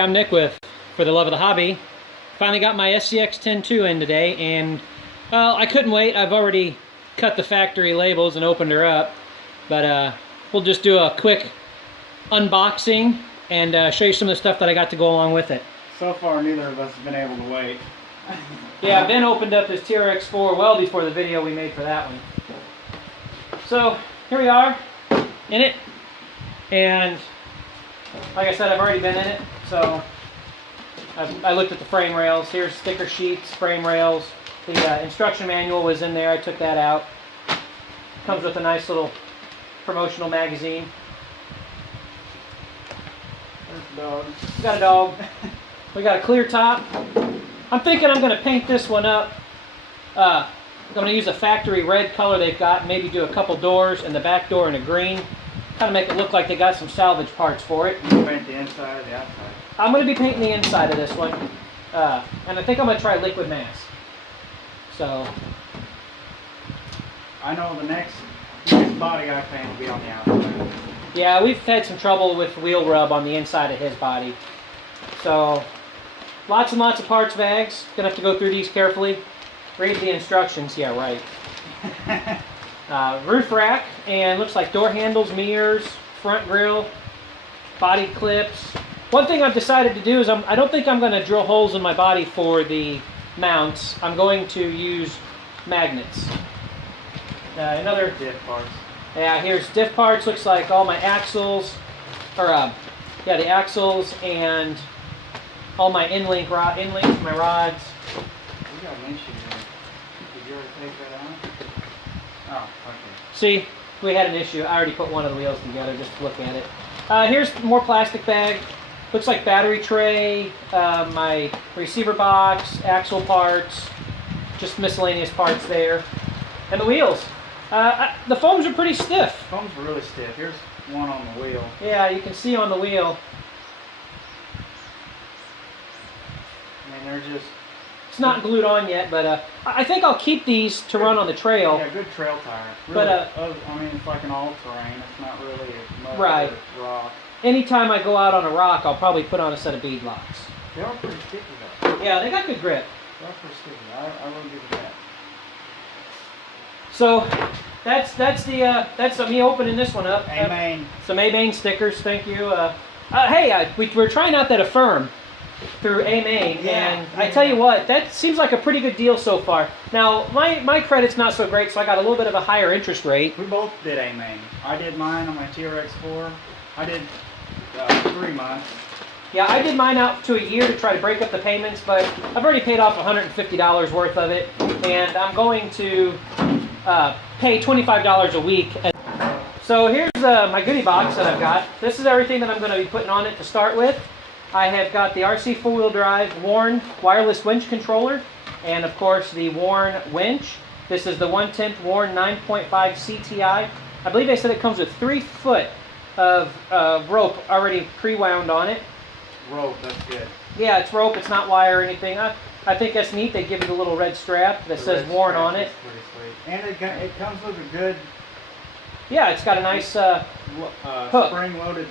I'm Nick with For the Love of the Hobby. Finally got my scx10 in today, and well, I couldn't wait. I've already cut the factory labels and opened her up, but we'll just do a quick unboxing and show you some of the stuff that I got to go along with it. So far, neither of us have been able to wait. Yeah, Ben opened up his TRX4 well before the video we made for that one. So here we are in it, and like I said, I've already been in it, so I looked at the frame rails. Here's sticker sheets, frame rails. The instruction manual was in there. I took that out. Comes with a nice little promotional magazine. There's the dog. We got a dog. We got a clear top. I'm thinking I'm going to paint this one up. I'm going to use a factory red color they've got, maybe do a couple doors and the back door in a green. Kind of make it look like they got some salvage parts for it. You paint the inside or the outside? I'm going to be painting the inside of this one. And I think I'm going to try liquid mask. So, I know the next body I paint will be on the outside. yeah, we've had some trouble with wheel rub on the inside of his body. So, lots and lots of parts bags. Gonna have to go through these carefully. Read the instructions. Yeah, right. Roof rack, and looks like door handles, mirrors, front grille, body clips. One thing I've decided to do is I don't think I'm going to drill holes in my body for the mounts. I'm going to use magnets. Another diff parts. Yeah, here's diff parts. Looks like all my axles, or yeah, the axles and all my inlinks for my rods. We got an issue here. Did you already take that out? Oh, okay. See, we had an issue. I already put one of the wheels together just to look at it. Here's more plastic bag. Looks like battery tray, my receiver box, axle parts, just miscellaneous parts there. And the wheels. The foams are pretty stiff. The foams are really stiff. Here's one on the wheel. Yeah, you can see on the wheel. I mean, they're just... It's not glued on yet, but I think I'll keep these to run on the trail. Yeah, good trail tire. Really, But I mean, it's like an all-terrain. It's not really a mud right. or rock. Anytime I go out on a rock, I'll probably put on a set of bead locks. They are pretty sticky though. Yeah, they got good grip. They are pretty sticky. I will give you that. So that's me opening this one up. A-Main. Some A-Main stickers. Thank you. Hey, we're trying out that Affirm through A-Main, and I tell you what, that seems like a pretty good deal so far. Now, my credit's not so great, so I got a little bit of a higher interest rate. We both did A-Main. I did mine on my TRX4. I did 3 months. Yeah, I did mine out to a year to try to break up the payments, but I've already paid off $150 worth of it, and I'm going to pay $25 a week. So here's my goodie box that I've got. This is everything that I'm going to be putting on it to start with. I have got the RC 4-wheel drive Warn wireless winch controller, and of course the Warn winch. This is the 1/10 Warn 9.5 CTI. I believe they said it comes with 3 foot of rope already pre-wound on it. Rope, that's good. Yeah, it's rope, it's not wire or anything. I think that's neat. They give it a little red strap that says Warn on it. Pretty sweet. And it comes with a good... Yeah, it's got a nice hook. Spring-loaded...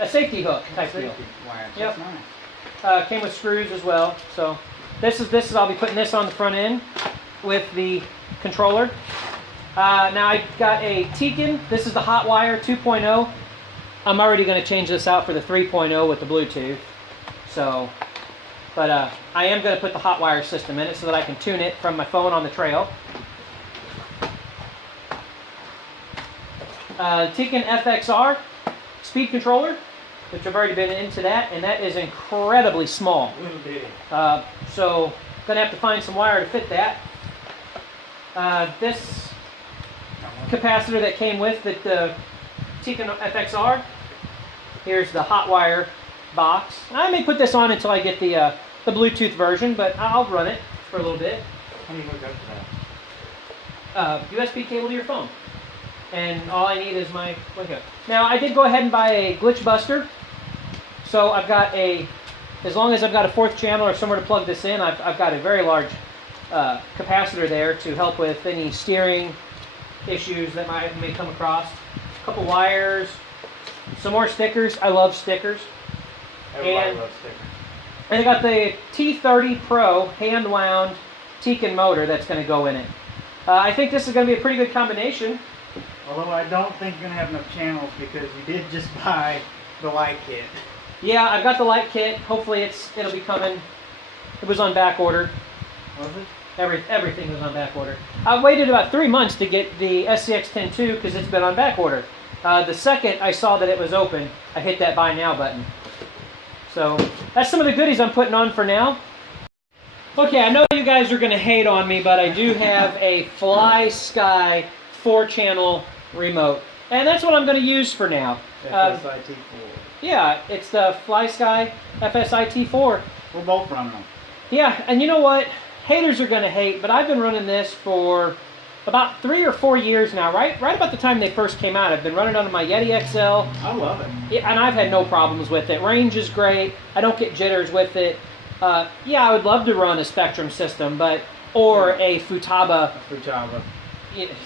A safety hook type deal. Latch. Yep. That's nice. Came with screws as well. So this is I'll be putting this on the front end with the controller. Now I got a Tekin. This is the Hotwire 2.0. I'm already going to change this out for the 3.0 with the Bluetooth. So, but I am going to put the Hotwire system in it so that I can tune it from my phone on the trail. Tekin FXR speed controller, which I've already been into that, and that is incredibly small. Little bitty. So, gonna have to find some wire to fit that. This capacitor that came with the Tekin FXR. Here's the Hotwire box. I may put this on until I get the Bluetooth version, but I'll run it for a little bit. How do you hook up to that? USB cable to your phone. And all I need is my hook. Now, I did go ahead and buy a glitch buster. So I've got as long as I've got a 4th channel or somewhere to plug this in, I've got a very large capacitor there to help with any steering issues that may come across. A couple wires, some more stickers. I love stickers. Everybody and loves stickers. I got the T30 Pro hand-wound Tekin motor that's going to go in it. I think this is going to be a pretty good combination. Although I don't think you're going to have enough channels because you did just buy the light kit. Yeah, I've got the light kit. Hopefully it'll be coming. It was on back order. Was it? Everything was on back order. I waited about 3 months to get the scx10 2 because it's been on back order. The second I saw that it was open, I hit that buy now button. So that's some of the goodies I'm putting on for now. Okay, I know you guys are going to hate on me, but I do have a Fly Sky 4-channel remote. And that's what I'm going to use for now. FSIT4. Yeah, it's the Fly Sky FSIT4. We're both running them. Yeah, and you know what? Haters are going to hate, but I've been running this for about 3 or 4 years now, right about the time they first came out. I've been running on my Yeti XL. I love it. Yeah, and I've had no problems with it. Range is great. I don't get jitters with it. Yeah, I would love to run a Spectrum system, or a Futaba. A Futaba.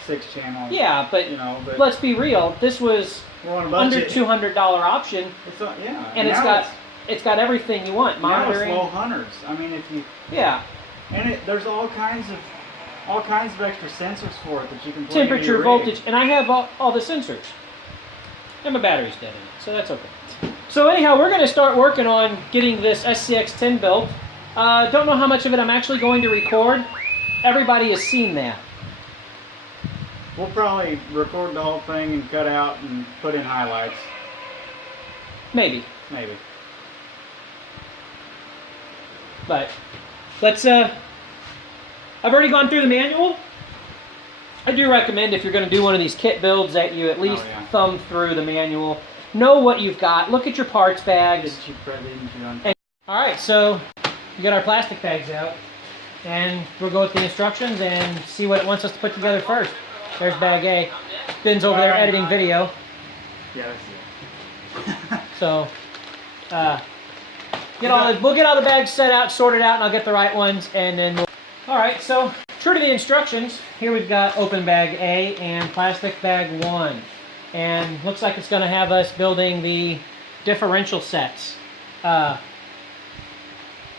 6-channel. Yeah, but, you know, but let's be real. This was we're on a under budget. $200 option. Yeah. And it's got everything you want. Monitoring. Now it's low hundreds. I mean, if you. Yeah. And there's all kinds of extra sensors for it that you can put Temperature, in your voltage, rig. and I have all the sensors. And my battery's dead in it, so that's okay. So anyhow, we're going to start working on getting this scx10 built. Don't know how much of it I'm actually going to record. Everybody has seen that. We'll probably record the whole thing and cut out and put in highlights. Maybe. Maybe. But let's I've already gone through the manual. I do recommend if you're going to do one of these kit builds that you at least thumb through the manual. Know what you've got. Look at your parts bags. Alright, so we got our plastic bags out. And we'll go with the instructions and see what it wants us to put together first. There's bag A. Ben's over there editing video. Yeah, that's it. So, we'll get all the bags set out, sorted out, and I'll get the right ones, and then we'll... Alright, so, true to the instructions, here we've got open bag A and plastic bag 1. And looks like it's going to have us building the differential sets.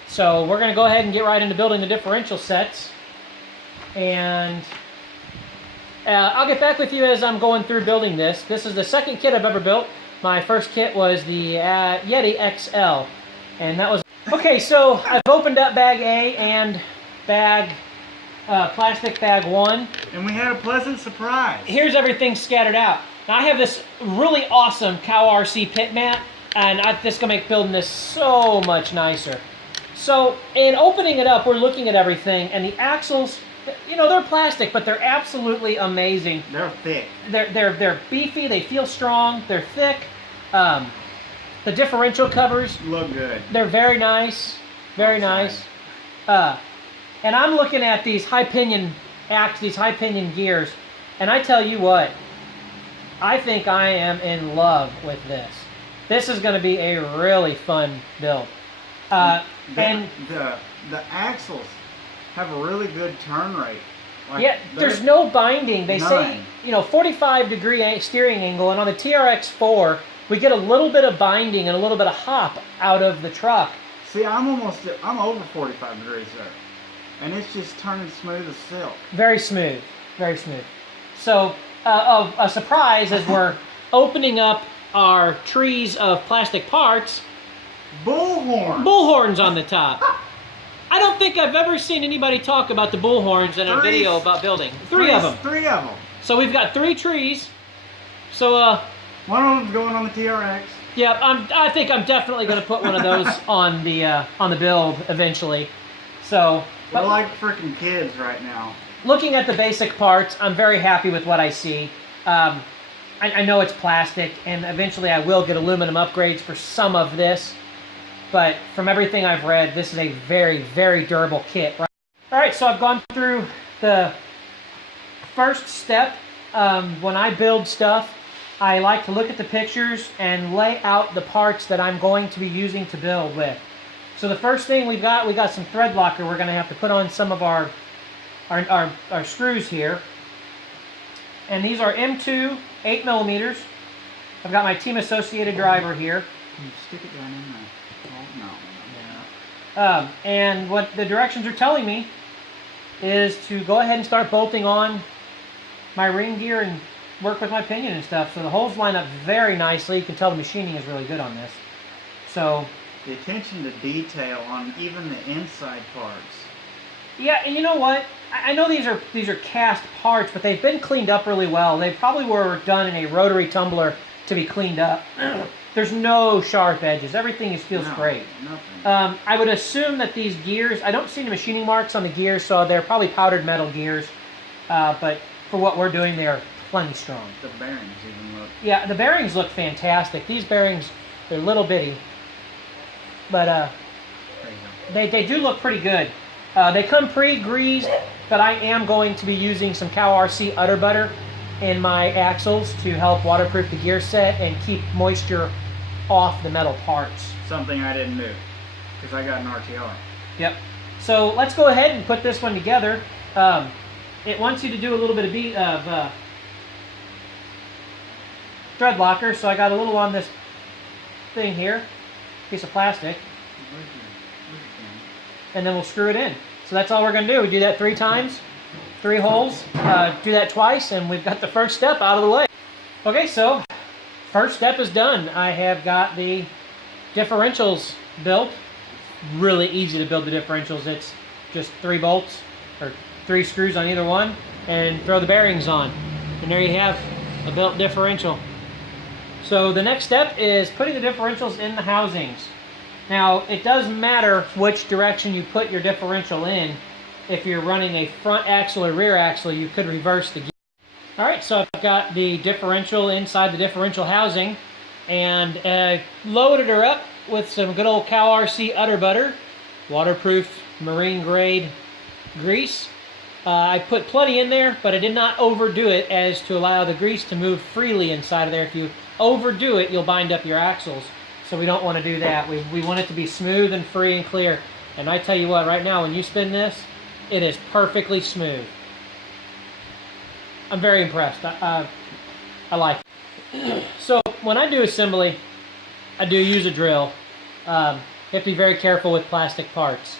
So we're going to go ahead and get right into building the differential sets. And I'll get back with you as I'm going through building this. This is the second kit I've ever built. My first kit was the Yeti XL. And that was... Okay, so I've opened up bag A and plastic bag 1. And we had a pleasant surprise. Here's everything scattered out. Now I have this really awesome Cow RC pit mat, and this is going to make building this so much nicer. So in opening it up, we're looking at everything, and the axles, you know, they're plastic, but they're absolutely amazing. They're thick. They're beefy, they feel strong, they're thick. The differential covers look good. They're very nice, very nice. And I'm looking at these high pinion gears, and I tell you what, I think I am in love with this. This is going to be a really fun build. And the axles have a really good turn rate. Like, yeah, there's no binding. They say, none. 45-degree steering angle, and on the TRX4, we get a little bit of binding and a little bit of hop out of the truck. See, I'm over 45 degrees there, and it's just turning smooth as silk. Very smooth, very smooth. So, a surprise as we're opening up our trees of plastic parts. Bullhorns! Bullhorns on the top. I don't think I've ever seen anybody talk about the bullhorns in a video about building. Three of them. Three of them. So we've got 3 trees. So, one of them's going on the TRX. Yeah, I think I'm definitely going to put one of those on the build eventually. So we're like freaking kids right now. Looking at the basic parts, I'm very happy with what I see. I know it's plastic, and eventually I will get aluminum upgrades for some of this. But from everything I've read, this is a very, very durable kit. Right? All right, so I've gone through the first step. When I build stuff, I like to look at the pictures and lay out the parts that I'm going to be using to build with. So the first thing we got some thread locker. We're going to have to put on some of our screws here. And these are M2 8mm. I've got my team associated driver here. Can you stick it down in there? Oh, no. And what the directions are telling me is to go ahead and start bolting on my ring gear and work with my pinion and stuff. So the holes line up very nicely. You can tell the machining is really good on this. So the attention to detail on even the inside parts. Yeah, and you know what? I know these are cast parts, but they've been cleaned up really well. They probably were done in a rotary tumbler to be cleaned up. There's no sharp edges. Everything feels great. Nothing. I would assume that these gears, I don't see any machining marks on the gears, so they're probably powdered metal gears. But for what we're doing, they're plenty strong. The bearings even look... Yeah, the bearings look fantastic. These bearings, they're little bitty. But they do look pretty good. They come pre-greased, but I am going to be using some Cow RC Udder Butter in my axles to help waterproof the gear set and keep moisture off the metal parts. Something I didn't do, because I got an RTR. Yep. So let's go ahead and put this one together. It wants you to do a little bit of thread locker, so I got a little on this thing here, piece of plastic. And then we'll screw it in. So that's all we're going to do. We do that 3 times, 3 holes, do that twice, and we've got the first step out of the way. Okay, so first step is done. I have got the differentials built. Really easy to build the differentials. It's just 3 bolts, or 3 screws on either one, and throw the bearings on. And there you have a built differential. So the next step is putting the differentials in the housings. Now, it does matter which direction you put your differential in. If you're running a front axle or rear axle, you could reverse the gear. Alright, so I've got the differential inside the differential housing, and loaded her up with some good old Cow RC Udder Butter, waterproof marine grade grease. I put plenty in there, but I did not overdo it as to allow the grease to move freely inside of there. If you overdo it, you'll bind up your axles. So we don't want to do that. We want it to be smooth and free and clear. And I tell you what, right now when you spin this, it is perfectly smooth. I'm very impressed. I like it. So when I do assembly, I do use a drill. You have to be very careful with plastic parts.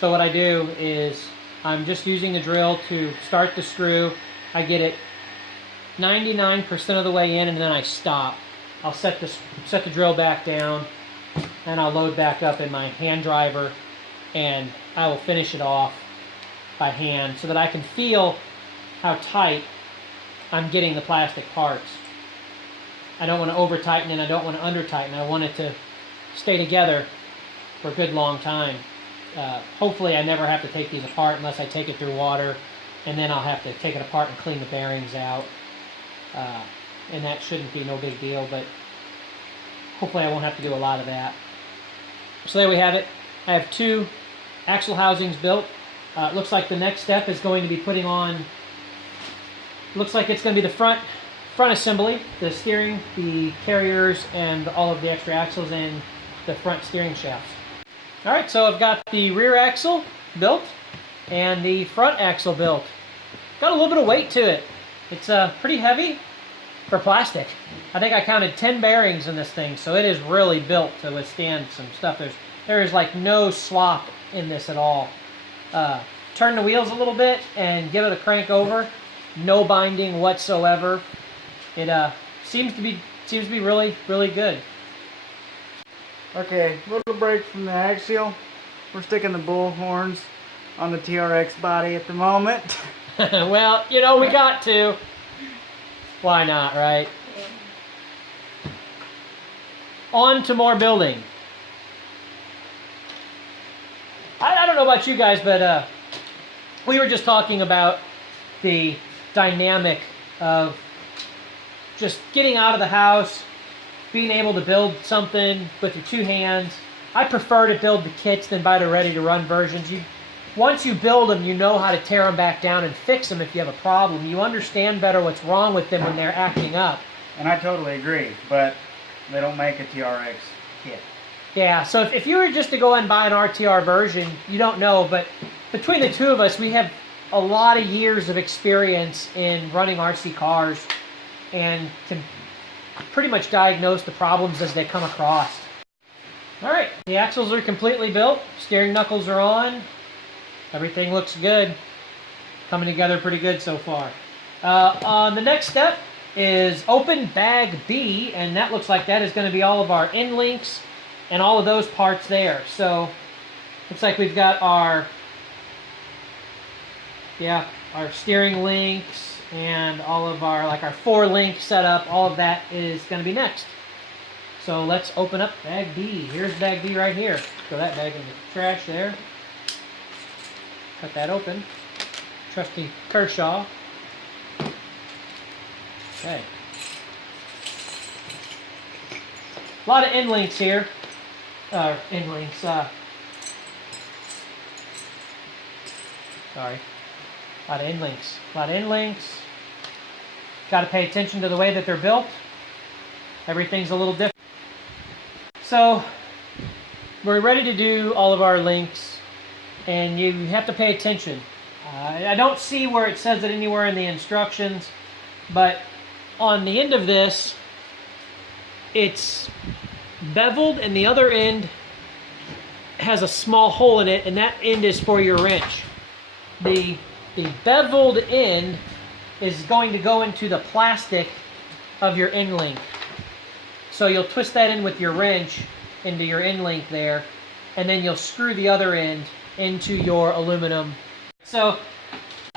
So what I do is I'm just using the drill to start the screw. I get it 99% of the way in, and then I stop. I'll set the drill back down, and I'll load back up in my hand driver, and I will finish it off by hand so that I can feel how tight I'm getting the plastic parts. I don't want to over tighten and I don't want to under tighten. I want it to stay together for a good long time. Hopefully I never have to take these apart unless I take it through water, and then I'll have to take it apart and clean the bearings out. And that shouldn't be no big deal, but hopefully I won't have to do a lot of that. So there we have it. I have 2 axle housings built. It looks like the next step is going to be putting on, looks like it's going to be the front assembly, the steering, the carriers, and all of the extra axles and the front steering shafts. Alright, so I've got the rear axle built and the front axle built. Got a little bit of weight to it. It's pretty heavy for plastic. I think I counted 10 bearings in this thing, so it is really built to withstand some stuff. There is like no slop in this at all. Turn the wheels a little bit and give it a crank over. No binding whatsoever. It seems to be really, really good. Okay, little break from the axial. We're sticking the bull horns on the TRX body at the moment. Well, you know, we got to. Why not, right? On to more building. I don't know about you guys, but we were just talking about the dynamic of just getting out of the house, being able to build something with your 2 hands. I prefer to build the kits than buy the ready-to-run versions. Once you build them, you know how to tear them back down and fix them if you have a problem. You understand better what's wrong with them when they're acting up. And I totally agree, but they don't make a TRX kit. Yeah, so if you were just to go and buy an RTR version, you don't know, but between the 2 of us, we have a lot of years of experience in running RC cars and can pretty much diagnose the problems as they come across. All right, the axles are completely built. Steering knuckles are on. Everything looks good. Coming together pretty good so far. On the next step is open bag B, and that looks like that is going to be all of our end links and all of those parts there. So looks like we've got our steering links and all of our our 4-link setup. All of that is going to be next. So let's open up bag B. Here's bag B right here. Throw that bag in the trash there. Cut that open. Trusty Kershaw. Okay. A lot of end links here. End links. Sorry. A lot of end links. A lot of end links. Got to pay attention to the way that they're built. Everything's a little different. So we're ready to do all of our links, and you have to pay attention. I don't see where it says it anywhere in the instructions, but on the end of this, it's beveled, and the other end has a small hole in it, and that end is for your wrench. The beveled end is going to go into the plastic of your end link. So you'll twist that in with your wrench into your end link there, and then you'll screw the other end into your aluminum. So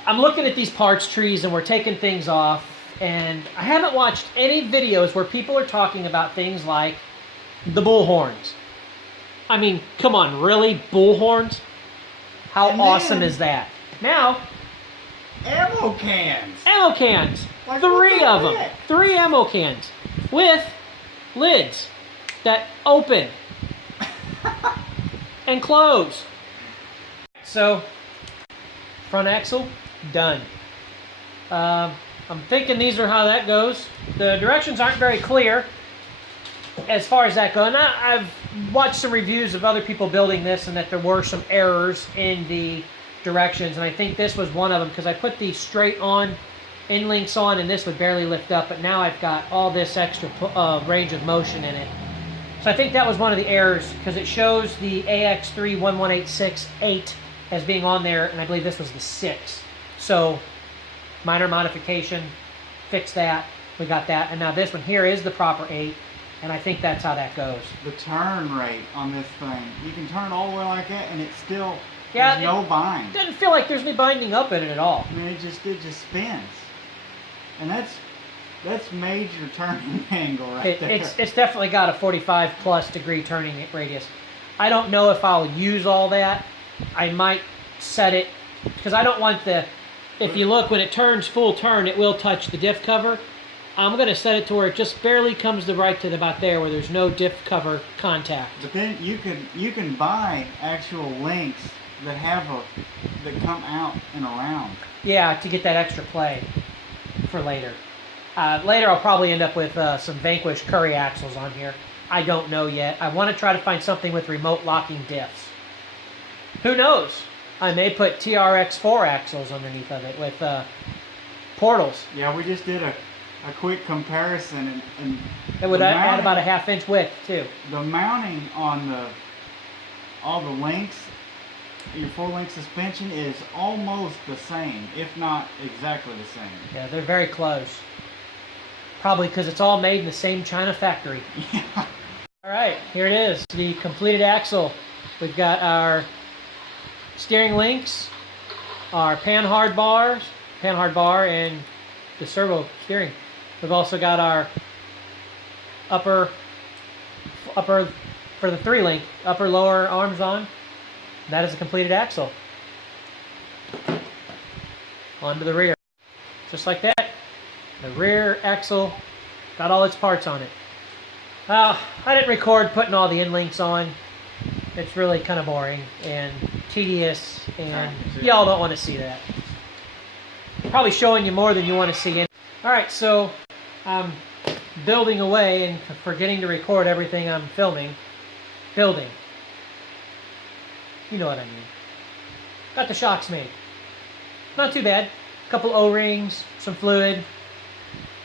I'm looking at these parts trees, and we're taking things off, and I haven't watched any videos where people are talking about things like the bull horns. I mean, come on, really? Bull horns? How awesome is that? Now, ammo cans. Ammo cans. Like, 3 of them. heck? 3 ammo cans with lids that open and close. So, front axle, done. I'm thinking these are how that goes. The directions aren't very clear as far as that goes. And I've watched some reviews of other people building this, and that there were some errors in the directions, and I think this was one of them, because I put these straight on end links on, and this would barely lift up, but now I've got all this extra range of motion in it. So I think that was one of the errors, because it shows the AX3-11868 as being on there, and I believe this was the 6. So minor modification, fix that, we got that, and now this one here is the proper 8, and I think that's how that goes. The turn rate on this thing, you can turn it all the way like that, and it's still Yeah, there's no bind. Doesn't feel like there's any binding up in it at all. I mean, it just spins, and that's major turning angle right there. It's definitely got a 45 plus degree turning radius. I don't know if I'll use all that. I might set it, because I don't want the, if you look, when it turns full turn, it will touch the diff cover. I'm going to set it to where it just barely comes to right to about there, where there's no diff cover contact. But then you can buy actual links that that come out and around. Yeah, to get that extra play for later. Later I'll probably end up with some Vanquish Curry axles on here. I don't know yet. I want to try to find something with remote locking diffs. Who knows? I may put TRX4 axles underneath of it with portals. Yeah, we just did a quick comparison, and it would add about a 1/2 inch width too. The mounting on all the links, your 4-link suspension, is almost the same, if not exactly the same. Yeah, they're very close. Probably because it's all made in the same China factory. Yeah. All right, here it is, the completed axle. We've got our steering links, our panhard bar, and the servo steering. We've also got our upper for the 3-link, upper lower arms on. That is a completed axle. On to the rear. Just like that. The rear axle got all its parts on it. I didn't record putting all the end links on. It's really kind of boring and tedious, and y'all don't want to see that. Probably showing you more than you want to see. Alright, so I'm building away and forgetting to record everything I'm filming. Building. You know what I mean. Got the shocks made. Not too bad. A couple O-rings, some fluid,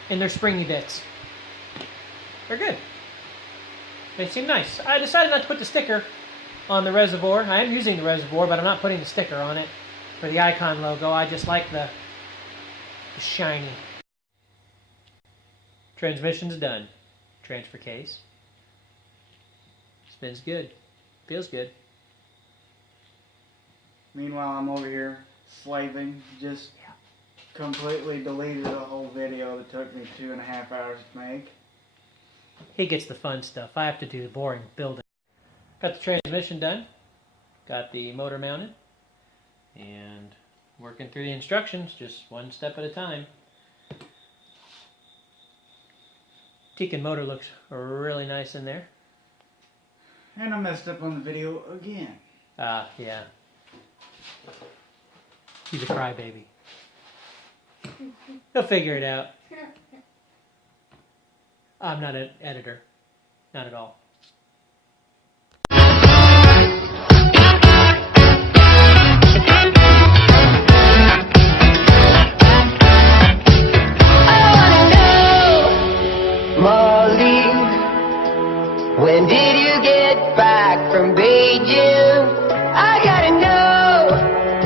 and they're springy bits. They're good. They seem nice. I decided not to put the sticker on the reservoir. I am using the reservoir, but I'm not putting the sticker on it for the icon logo. I just like the shiny. Transmission's done. Transfer case. Spins good. Feels good. Meanwhile, I'm over here slaving. Just completely deleted a whole video that took me 2.5 hours to make. He gets the fun stuff. I have to do the boring building. Got the transmission done. Got the motor mounted. And working through the instructions, just one step at a time. Tekin motor looks really nice in there. And I messed up on the video again. Yeah. He's a crybaby. He'll figure it out. I'm not an editor. Not at all. When did you get back from Beijing? I gotta know.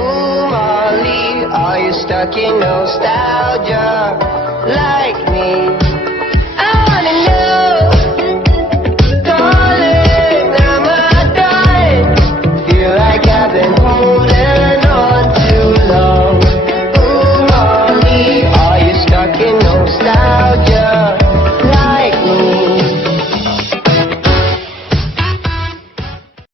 Ooh, Molly, are you stuck in nostalgia like me? I wanna know. Darling, am I dying? Feel like I've been holding